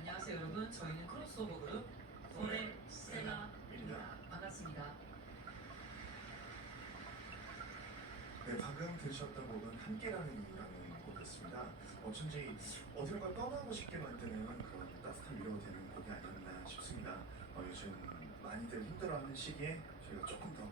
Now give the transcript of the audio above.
안녕하세요 여러분. 저희는 크로스오버 그룹 포레스텔라입니다. 반갑습니다. 네, 방금 들으셨던 곡은 함께라는 이유라는 곡이었습니다. 어쩐지 어디론가 떠나고 싶게 만드는 그런 따뜻한 위로가 되는 곡이 아니었나 싶습니다. 요즘 많이들 힘들어하는 시기에 저희가 조금 더